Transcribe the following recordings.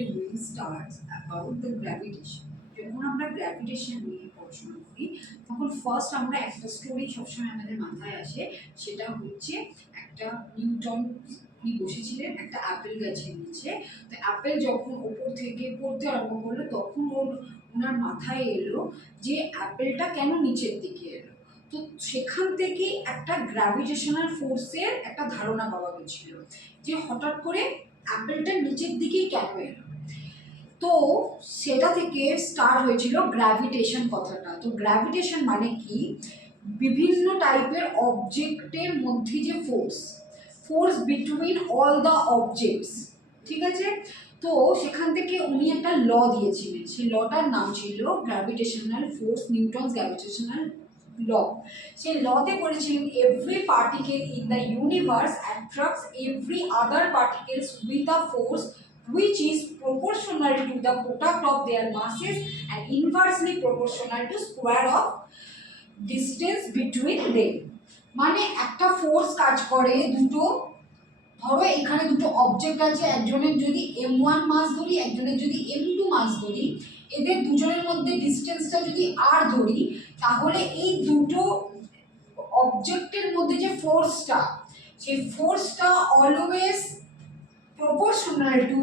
today we will start about the gravitation. যখন আমরা gravitation নিয়ে পড়াশোনা করি তখন ফার্স্ট আমরা একটা স্টোরি সবসময় আমাদের মাথায় আসে, সেটা হচ্ছে একটা নিউটন উনি বসেছিলেন একটা অ্যাপেল গাছের নিচে। তো অ্যাপেল যখন ওপর থেকে পড়তে আরম্ভ করলো তখন ওনার মাথায় এলো যে অ্যাপেলটা কেন নিচের দিকে এলো। তো সেখান থেকে একটা গ্র্যাভিটেশনাল ফোর্সের একটা ধারণা পাওয়া গেছিল যে হঠাৎ করে অ্যাপেলটা নিচের দিকেই কেন এলো। তো সেটা থেকে স্টার্ট হয়েছিল গ্র্যাভিটেশন কথাটা। তো গ্র্যাভিটেশন মানে কি, বিভিন্ন টাইপের অবজেক্টের মধ্যে যে force between all the objects, ঠিক আছে। তো সেখান থেকে উনি একটা ল দিয়েছিলেন, সেই লটার নাম ছিল গ্র্যাভিটেশনাল ফোর্স, নিউটনস গ্র্যাভিটেশনাল ল। সেই লতে বলেছিলেন every particle in the universe attracts every other particles with a force which is proportional to the product of their masses and inversely proportional to square of distance between them। মানে একটা force কাজ করে দুটো, ধরো এখানে দুটো object আছে, একজনের যদি m1 মাস ধরি, একজনের যদি m2 মাস ধরি, এদের দুজনের মধ্যে ডিস্টেন্সটা যদি r ধরি, তাহলে এই দুটো অবজেক্টের মধ্যে যে ফোর্সটা, সেই ফোর্সটা always proportional to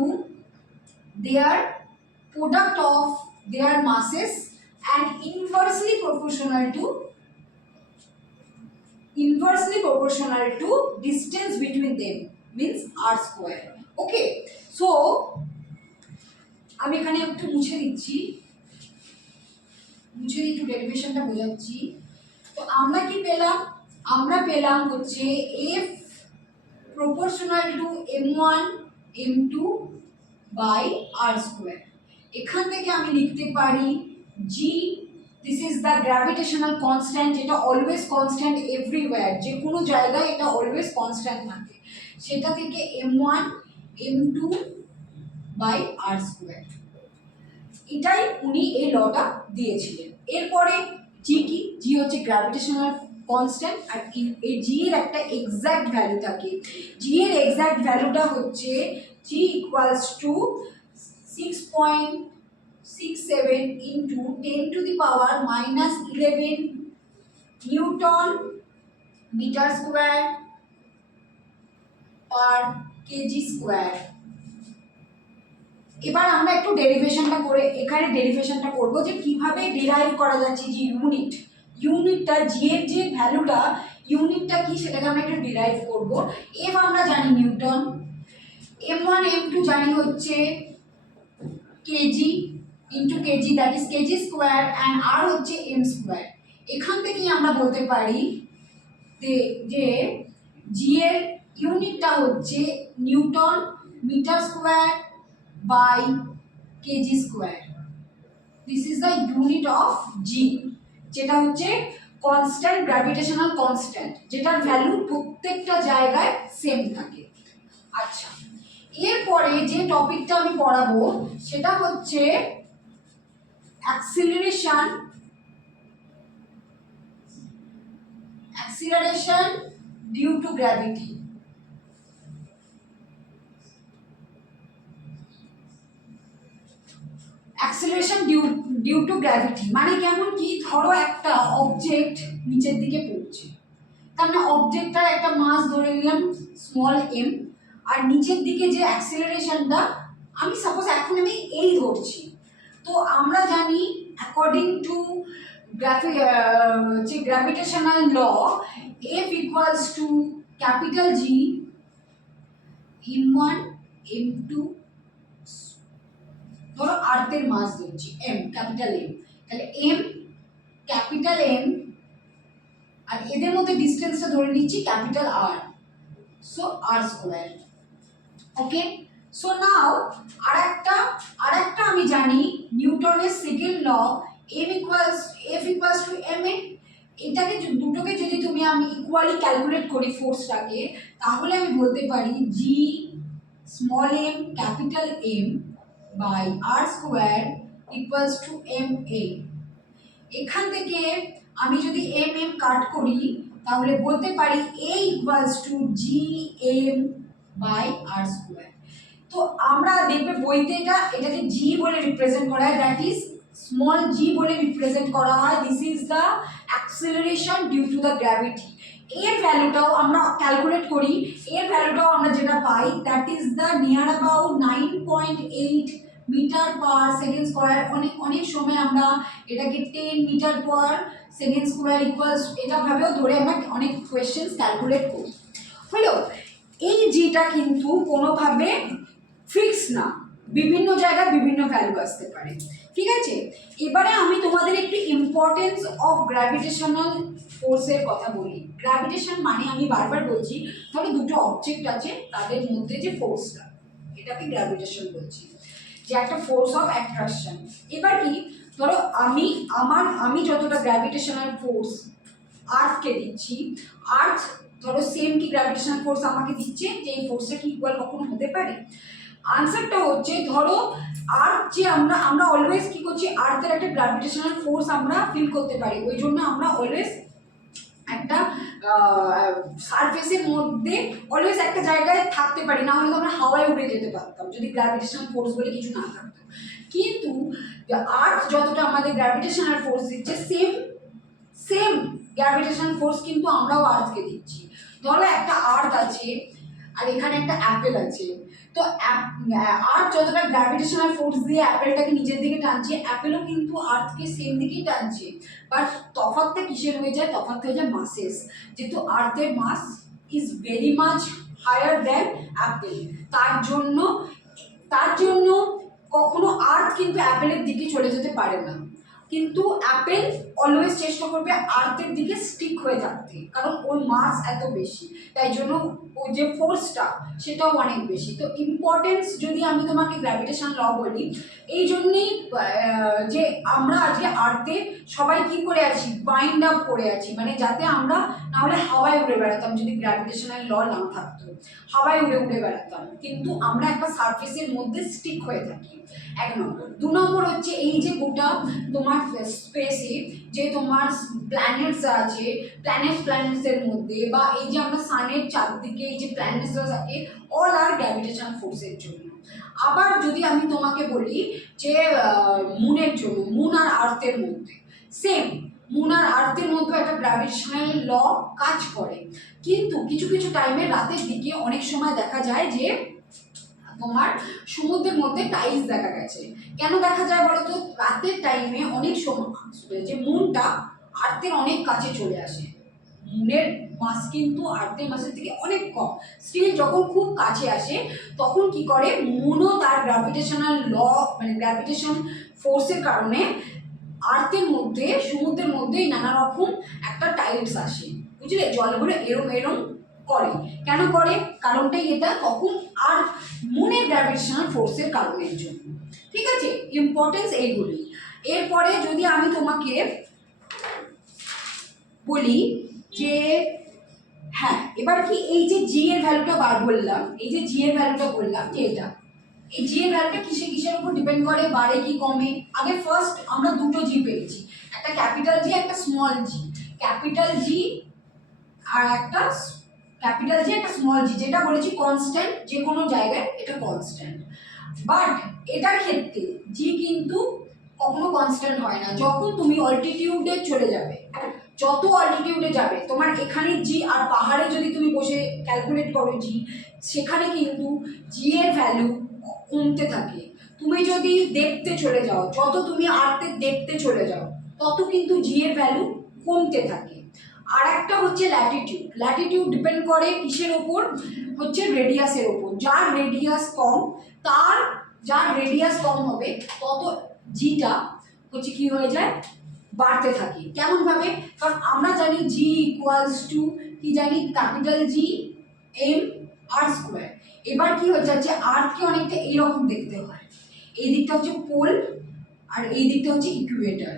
their product of their masses and inversely proportional to distance between them, means r square। okay, so আমি এখানে একটু মুছে দিচ্ছি একটু ডেরিভেশনটা বোঝাচ্ছি। তো আমরা কি পেলাম, আমরা পেলাম হচ্ছে f proportional to m1 m2 by r square। এখান থেকে আমি লিখতে পারি g, this is the gravitational constant, এটা অলওয়েজ কনস্ট্যান্ট এভরিওয়্যার, যে কোনো জায়গায় এটা অলওয়েজ কনস্ট্যান্ট থাকে, সেটা থেকে m1 m2 by r square, এটাই উনি এই লটা দিয়েছিলেন। এরপরে জি কি, জি হচ্ছে গ্র্যাভিটেশনাল কনস্ট্যান্ট, আর এই জি এর একটা এক্সাক্ট ভ্যালু থাকে। জি এর এক্সাক্ট ভ্যালুটা হচ্ছে g equals to 6.67 into 10 to the power minus 11 Newton meter square per kg square। এবার আমরা একটু ডেরিভেশনটা করে, এখানে ডেরিভেশনটা করব যে কিভাবে ডিরাইভ করা যাচ্ছে যে ইউনিটটা জি এর যে ভ্যালুটা, ইউনিটটা কি সেটাকে আমরা একটু ডিরাইভ করব। এফ আমরা জানি নিউটন, m1 m2 জানি হচ্ছে kg into kg, that is kg square, and r হচ্ছে এম স্কোয়ার। এখান থেকেই আমরা বলতে পারি যে জি এর ইউনিটটা হচ্ছে newton metre square by kg square. This is the unit of G, যেটা হচ্ছে কনস্ট্যান্ট গ্র্যাভিটেশনাল কনস্ট্যান্ট, যেটার ভ্যালু প্রত্যেকটা জায়গায় সেম থাকে। আচ্ছা, এরপরে যে টপিকটা আমি পড়াবো সেটা হচ্ছে acceleration due to gravity. Acceleration due to gravity মানে কেমন কি, ধরো একটা অবজেক্ট নিচের দিকে পড়ছে, তার মানে অবজেক্টটার একটা মাস ধরে নিলাম স্মল এম, আর নিচের দিকে যে অ্যাক্সিলারেশনটা আমি সাপোজ এখন আমি এই ধরছি। তো আমরা জানি অ্যাকর্ডিং টু যে gravitational law, F equals to capital G m1 m2, ধরো আর্থের মাস ধরছি এম, ক্যাপিটাল এম, তাহলে এম ক্যাপিটাল এম, আর এদের মধ্যে ডিস্টেন্সটা ধরে নিচ্ছি capital R, so R square. Okay, so now আরেকটা আমি জানি নিউটনের second law, F equals to m a. এটাকে দুটোকে যদি আমি ইকুয়ালি ক্যালকুলেট করি ফোর্সটাকে, তাহলে আমি বলতে পারি G small m capital M by R square equals to m a. এখান থেকে আমি যদি এম এম কাট করি তাহলে বলতে পারি a equals to G M by R square. তো আমরা দেখবে বইতে এটাকে জি বলে রিপ্রেজেন্ট করা হয়, দ্যাট ইজ স্মল জি বলে রিপ্রেজেন্ট করা হয়। This is the acceleration due to the gravity. এর ভ্যালুটাও আমরা ক্যালকুলেট করি, এর ভ্যালুটাও আমরা যেটা পাই that is the near about 9.8 metre per second square. অনেক অনেক সময় আমরা এটাকে 10 metre per second square equals এটা ভাবেও ধরে আমরা অনেক কোয়েশ্চেন্স ক্যালকুলেট করি। হলো, এই জিটা কিন্তু কোনোভাবে ফিক্স না, বিভিন্ন জায়গায় বিভিন্ন ভ্যালু আসতে পারে। ঠিক আছে, এবারে আমি তোমাদের একটু ইম্পর্টেন্স অফ গ্র্যাভিটেশনাল ফোর্সের কথা বলি। গ্র্যাভিটেশন মানে আমি বারবার বলছি, ধরো দুটো অবজেক্ট আছে, তাদের মধ্যে যে ফোর্সটা, এটাকে গ্র্যাভিটেশন বলছি, যে একটা ফোর্স অফ অ্যাট্রাকশন। এবার কি, ধরো আমি যতটা গ্র্যাভিটেশনাল ফোর্স আর্থকে দিচ্ছি, আর্থ ধরো সেম কি গ্র্যাভিটেশনাল ফোর্স আমাকে দিচ্ছে, যে এই ফোর্সটা কি ইকুয়াল কখনো হতে পারে? আনসারটা হচ্ছে, ধরো আর্থ যে আমরা অলওয়েজ কি করছি, আর্থের একটা গ্র্যাভিটেশনাল ফোর্স আমরা ফিল করতে পারি, ওই জন্য আমরা অলওয়েজ একটা সারফেসের মধ্যে অলওয়েজ একটা জায়গায় থাকতে পারি, না হলে তো আমরা হাওয়ায় উড়ে যেতে পারতাম যদি গ্র্যাভিটেশনাল ফোর্স বলে কিছু না থাকতো। কিন্তু আর্থ যতটা আমাদের গ্র্যাভিটেশনাল ফোর্স দিচ্ছে, সেম গ্র্যাভিটেশনাল ফোর্স কিন্তু আমরাও আর্থকে দিচ্ছি। ধরো একটা আর্থ আছে আর এখানে একটা অ্যাপেল আছে, তো আর্থ যতটা গ্র্যাভিটেশনাল ফোর্স দিয়ে অ্যাপেলটাকে নিজের দিকে টানছে, অ্যাপেলও কিন্তু আর্থকে সেম দিকেই টানছে। বাট তফাৎটা কিসের হয়ে যায়? তফাৎ হয়ে যায় মাসেস, যেহেতু আর্থের mass is very much higher than apple, তার জন্য কখনো আর্থ কিন্তু অ্যাপেলের দিকে চলে যেতে পারে না, কিন্তু অ্যাপেল অলওয়েজ চেষ্টা করবে আর্থের দিকে স্টিক হয়ে থাকতে, কারণ ওর মাস এত বেশি, তাই জন্য ওই যে ফোর্সটা সেটাও অনেক বেশি। তো ইম্পর্টেন্স যদি আমি তোমাকে গ্র্যাভিটেশন ল বলি, এই জন্যেই যে আমরা আজকে আর্থে সবাই কি করে আছি, বাইন্ড আপ করে আছি, মানে যাতে আমরা নাহলে হাওয়ায় উড়ে বেড়াতাম, যদি গ্র্যাভিটেশনাল ল না থাকতো হাওয়ায় উড়ে উড়ে বেড়াতাম, কিন্তু আমরা একটা সারফেসের মধ্যে স্টিক হয়ে থাকি, এক নম্বর। দু নম্বর হচ্ছে, এই যে গোটা তোমার স্পেসে যে তোমার প্ল্যানেটস আছে, প্ল্যানেটসের মধ্যে, বা এই যে আমরা সানের চারদিকে এই যে প্ল্যানেটসরা থাকে, অল আর গ্র্যাভিটেশনাল ফোর্সের জন্য। আবার যদি আমি তোমাকে বলি যে মুনের জন্য, মুন আর আর্থের মধ্যে সেম, মুন আর আর্থের মধ্যে একটা গ্র্যাভিটেশনাল ল কাজ করে, কিন্তু কিছু কিছু টাইমে রাতের দিকে অনেক সময় দেখা যায় যে তোমার সমুদ্রের মধ্যে টাইলস দেখা গেছে। কেন দেখা যায় বলতো? রাতের টাইমে অনেক সময় যে মুনটা আর্থের অনেক কাছে চলে আসে, মুনের মাস কিন্তু আর্থের মাসের থেকে অনেক কম, স্টিল যখন খুব কাছে আসে তখন কি করে, মুনও তার গ্র্যাভিটেশনাল ল মানে গ্র্যাভিটেশন ফোর্সের কারণে আর্থের মধ্যে সমুদ্রের মধ্যেই নানা রকম একটা টাইলস আসে, বুঝলে, জলগুলো এরম এরম করে। কেন করে? কারণটাই এটা, তখন আর মুনের গ্র্যাভিটেশনাল ফোর্সের কারণের জন্য। ঠিক আছে, ইম্পর্টেন্স এইগুলি। এরপরে যদি আমি তোমাকে বলি যে হ্যাঁ, এবার কি, এই যে জি এর ভ্যালুটা বললাম, এই যে জি এর ভ্যালুটা বললাম যে এটা, এই জি এর ভ্যালুটা কিসের উপর ডিপেন্ড করে, বাড়ে কি কমে? আগে ফার্স্ট আমরা দুটো জি পেয়েছি, একটা ক্যাপিটাল জি, একটা স্মল জি। ক্যাপিটাল জি আর একটা ক্যাপিটাল জি, একটা স্মল জি, যেটা বলেছি কনস্ট্যান্ট, যে কোনো জায়গায় এটা কনস্ট্যান্ট। বাট এটার ক্ষেত্রে জি কিন্তু কখনো কনস্ট্যান্ট হয় না। যখন তুমি অল্টিটিউডে চলে যাবে, যত অল্টিটিউডে যাবে, তোমার এখানে জি আর পাহাড়ে যদি তুমি বসে ক্যালকুলেট করো জি, সেখানে কিন্তু জি এর ভ্যালু কমতে থাকে। তুমি যদি দেখতে চলে যাও, যত তুমি আর্থের দেখতে চলে যাও, তত কিন্তু জি এর ভ্যালু কমতে থাকে। আর একটা হচ্ছে ল্যাটিটিউড। ল্যাটিটিউড ডিপেন্ড করে কিসের ওপর? হচ্ছে রেডিয়াসের ওপর। যার রেডিয়াস কম হবে, তত জিটা হচ্ছে কি হয়ে যায়, বাড়তে থাকে। কেমন ভাবে? কারণ আমরা জানি জি ইকুয়ালস টু কি জানি, capital G M R square. এবার কি হয়ে যাচ্ছে, আর্থকে অনেকটা এইরকম দেখতে হয়, এই দিকটা হচ্ছে পোল আর এই দিকটা হচ্ছে ইকুয়েটর।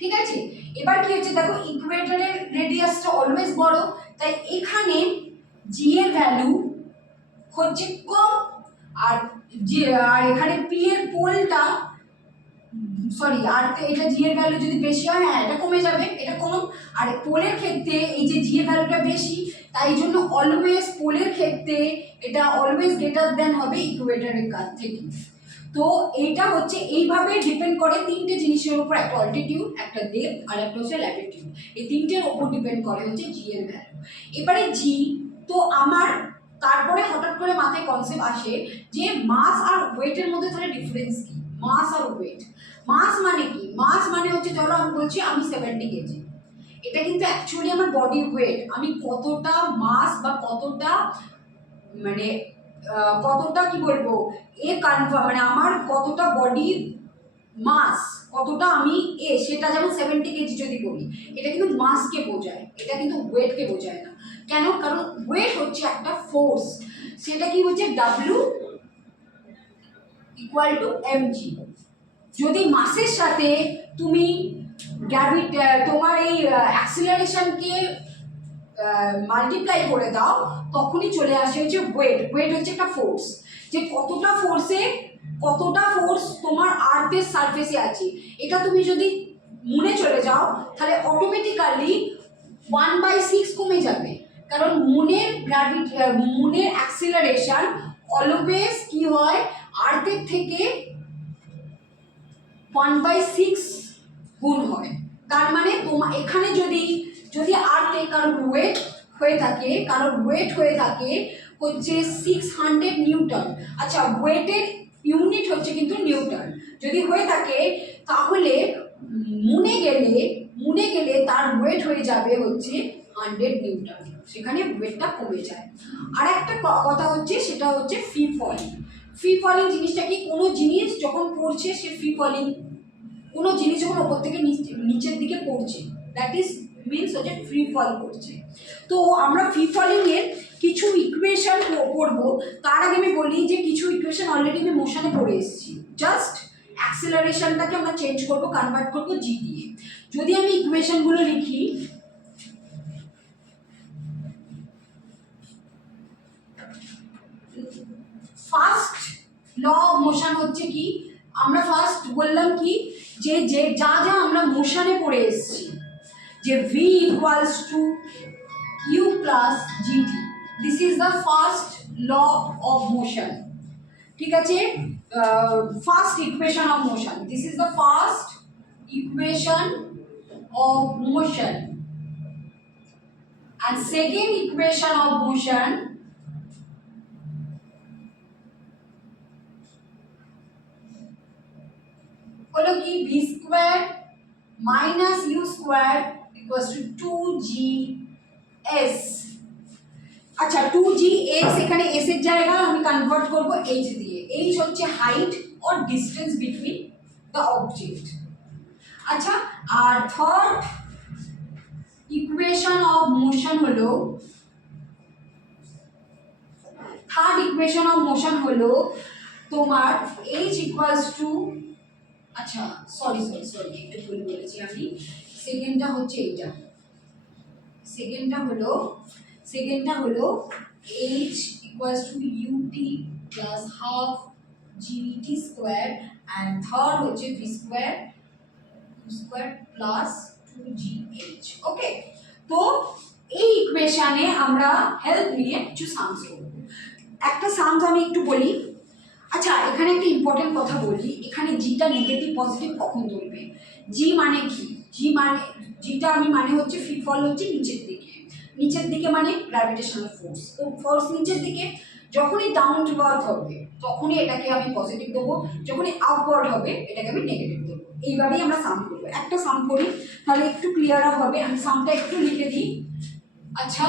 ঠিক আছে, এবার কি হচ্ছে দেখো, ইকুয়েটরের রেডিয়াসটা অলওয়েজ বড়, তাই এখানে জি এর ভ্যালু হচ্ছে কম, আর এখানে পি এর পোলটা সরি আর্থে এটা জি এর ভ্যালু যদি বেশি হয়, হ্যাঁ এটা কমে যাবে, এটা কম। আর পোলের ক্ষেত্রে এই যে জি এর ভ্যালুটা বেশি, তাই জন্য অলওয়েজ পোলের ক্ষেত্রে এটা অলওয়েজ গ্রেটার দেন হবে ইকুয়েটরের কাছ থেকে। তো এইটা হচ্ছে এইভাবে ডিপেন্ড করে তিনটে জিনিসের উপর, একটা অল্টিটিউড, একটা ডেপথ, আর একটা হচ্ছে ল্যাটিটিউড। এই তিনটের উপর ডিপেন্ড করে হচ্ছে জি এর ভ্যালু। এবারে জি, তো আমার তারপরে হঠাৎ করে মাথায় কনসেপ্ট আসে যে মাস আর ওয়েটের মধ্যে তাহলে ডিফারেন্স কি? মাস আর ওয়েট, মাস মানে কি? মাস মানে হচ্ছে ধরো আমি বলছি আমি 70 কেজি, এটা কিন্তু অ্যাকচুয়ালি আমার বডি ওয়েট, আমি কতটা মাস বা কতটা মানে কতটা কি বলবো এ কনফার্ম, মানে আমার কতটা বডি মাস, কতটা আমি সেটা যেমন 70 কেজি যদি বলি, এটা কিন্তু মাসকে বোঝায়, এটা কিন্তু ওয়েটকে বোঝায় না। কেন? কারণ ওয়েট হচ্ছে একটা ফোর্স, সেটা কি হচ্ছে ডাব্লিউ ইকুয়াল টু এমজি। যদি মাসের সাথে তুমি তোমার এই অ্যাক্সিলারেশনকে মাল্টিপ্লাই করে দাও, তখনই চলে আসে হচ্ছে ওয়েট। ওয়েট হচ্ছে একটা ফোর্স, যে কতটা ফোর্স তোমার আর্থের সারফেসে আছে, এটা তুমি যদি মনে চলে যাও তাহলে অটোমেটিক্যালি 1/6 কমে যাবে। কারণ মুনের অ্যাক্সিলারেশন অলওয়েজ কি হয়, আর্থের থেকে 1/6 গুণ হয়। তার মানে তোমার এখানে যদি যদি আর্থে কারোর ওয়েট হয়ে থাকে হচ্ছে 600 নিউটন, আচ্ছা ওয়েটের ইউনিট হচ্ছে কিন্তু নিউটন, যদি হয়ে থাকে তাহলে মুনে গেলে তার ওয়েট হয়ে যাবে হচ্ছে 100 নিউটন, সেখানে ওয়েটটা কমে যায়। আর একটা কথা হচ্ছে সেটা হচ্ছে ফ্রি ফলিং। ফ্রি ফলিং জিনিসটা কি? কোনো জিনিস যখন পড়ছে সে ফ্রি ফলিং, কোনো জিনিস যখন ওপর থেকে নিচের দিকে পড়ছে, দ্যাট ইজ মিনস হচ্ছে ফ্রি ফল করছে। তো আমরা ফ্রি ফলিং এর কিছু ইকুয়েশন পড়ব, তার আগে আমি বলি যে কিছু ইকুয়েশন অলরেডি আমি মোশনে পড়ে এসেছি, জাস্ট অ্যাক্সিলারেশনটাকে আমরা চেঞ্জ করব, কনভার্ট করব জি দিয়ে। যদি আমি ইকুয়েশনগুলো লিখি, ফার্স্ট ল অফ মোশন হচ্ছে কি, আমরা ফার্স্ট বললাম কি যে যে যা যা আমরা মোশনে পড়ে এসেছি, যে v equals to u plus gt, this is the first law of motion. ঠিক আছে, first equation of motion, this is the first equation of motion, and second equation of motion হলো কি v square minus u square equals to 2g's। আচ্ছা 2gx, এখানে s এর জায়গা আমি convert করব h দিয়ে। h হচ্ছে height or distance between the object. আচ্ছা, আর থার্ড ইকুয়েশন অফ মোশন হলো তোমার h ইকুয়ালস টু, আচ্ছা সরি একটু ভুল বলেছি আমি, সেকেন্ডটা হচ্ছে এইটা, সেকেন্ডটা হলো h equals to ut plus half gt square, and third হচ্ছে v স্কোয়ার প্লাস 2gh। ওকে, তো এই ইকুয়েশনে আমরা হেল্প নিয়ে কিছু সামস করব। একটা সামস আমি একটু বলি। আচ্ছা, এখানে একটা ইম্পর্টেন্ট কথা বলি, এখানে জিটা নেগেটিভ পজিটিভ কখন ধরবে? জি মানে কি? জিটা আমি মানে হচ্ছে ফ্রি ফল হচ্ছে নিচের দিকে মানে গ্র্যাভিটেশনাল ফোর্স, তো ফোর্স নিচের দিকে, যখনই ডাউনওয়ার্ড হবে তখনই এটাকে আমি পজিটিভ দেবো, যখনই আপওয়ার্ড হবে এটাকে আমি নেগেটিভ দেবো। এইভাবেই আমরা সাম করবো। একটা সাম করি তাহলে একটু ক্লিয়ার হবে, আমি সামটা একটু লিখে দিই। আচ্ছা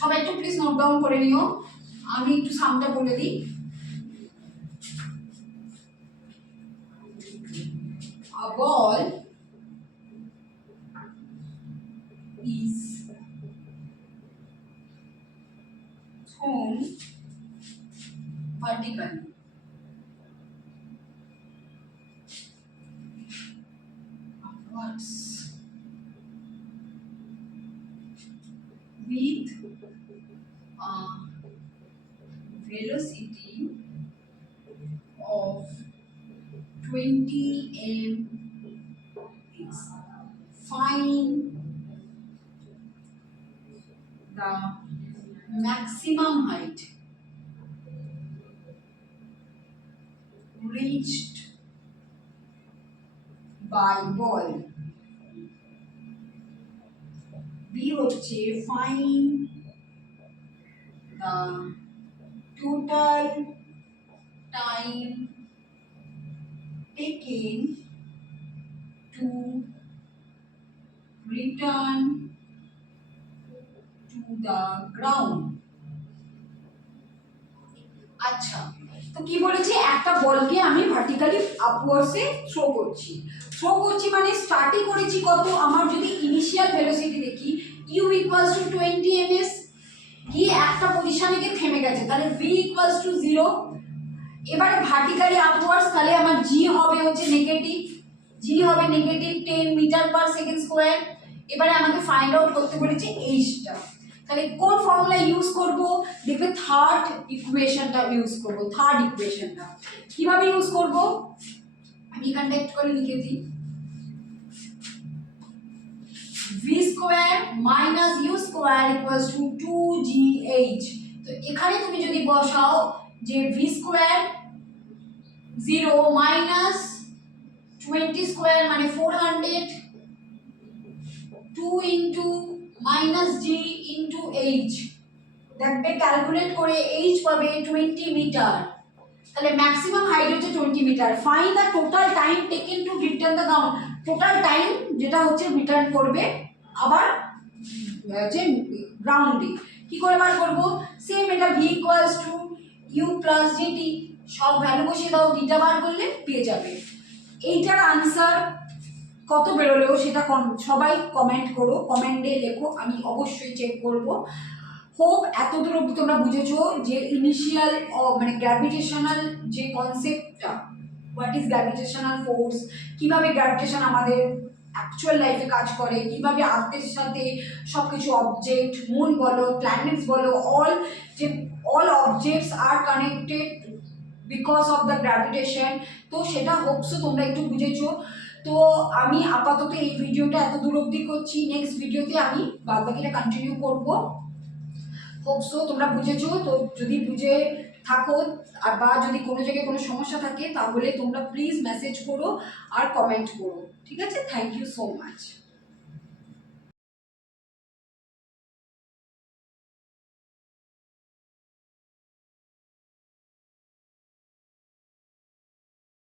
সবাই একটু প্লিজ নোট ডাউন করে নিও, আমি একটু সামটা বলে দিই। A ball is thrown vertically upwards with a velocity of 20 m things. Find the maximum height reached by ball. B হচ্ছে find the total time taken to return to the ground. আচ্ছা, তো কি বলেছে, একটা বলকে আমি ভার্টিক্যালি আপওয়ার্ডসে থ্রো করছি মানে স্টার্টই করেছি কত, আমার যদি ইনিশিয়াল ভেলোসিটি দেখি u ইকুয়ালস টু 20 ms, গিয়ে একটা পজিশনে গিয়ে থেমে গেছে, তাহলে v ইকুয়ালস টু 0। এবারে ভার্টিক্যালি আপওয়ার্ডস, তাহলে আমার g হবে হচ্ছে নেগেটিভ, হবে negative 10 metre per second square. এবারে আমাকে ফাইন্ড আউট করতে বলেছে এইচটা, তাহলে কোন ফর্মুলা ইউজ করব, দেখবে থার্ড ইকুয়েশনটা ইউজ করব। থার্ড ইকুয়েশনটা কিভাবে ইউজ করব, আমি এখানটা একটু করে লিখে দিই, v square minus u square equals to 2gh। তো এখানে তুমি যদি বসাও যে v স্কয়ার 0 মাইনাস 20 স্কয়ার মানে 400, 2 into minus g into h, দেখবে ক্যালকুলেট করে h পাবে 20 মিটার, তাহলে ম্যাক্সিমাম হাইট হচ্ছে 20 metre. Find the total time taken to return the ground, total time যেটা হচ্ছে রিটার্ন করবে আবার যে গ্রাউন্ডে, কি করে বার করব, সেম এটা v equals to u plus dt, সব ভ্যালু বসিয়ে দাও, ডিটা বার করলে পেয়ে যাবে। এইটার আনসার কত বেরোলেও সেটা সবাই কমেন্ট করো, কমেন্টে লেখো, আমি অবশ্যই চেক করব। হোপ এতদূর অবধি তোমরা বুঝেছো যে ইনিশিয়াল মানে গ্র্যাভিটেশনাল যে কনসেপ্টটা, হোয়াট ইজ গ্র্যাভিটেশনাল ফোর্স, কিভাবে গ্র্যাভিটেশন আমাদের অ্যাকচুয়াল লাইফে কাজ করে, কিভাবে আর্থের সাথে সব কিছু অবজেক্ট, মুন বলো, প্ল্যানেটস বলো, all objects are connected because of the gravitation. তো সেটা হোপসো তোমরা একটু বুঝেছো। তো আমি আপাতত এই ভিডিওটা এত দূর অবধি করছি, নেক্সট ভিডিওতে আমি বাদবাকিটা কন্টিনিউ করবো। হোপসো তোমরা বুঝেছো। তো যদি বুঝে থাকো আর বা যদি কোনো জায়গায় কোনো সমস্যা থাকে তাহলে তোমরা প্লিজ মেসেজ করো আর কমেন্ট করো, ঠিক আছে? Thank you so much.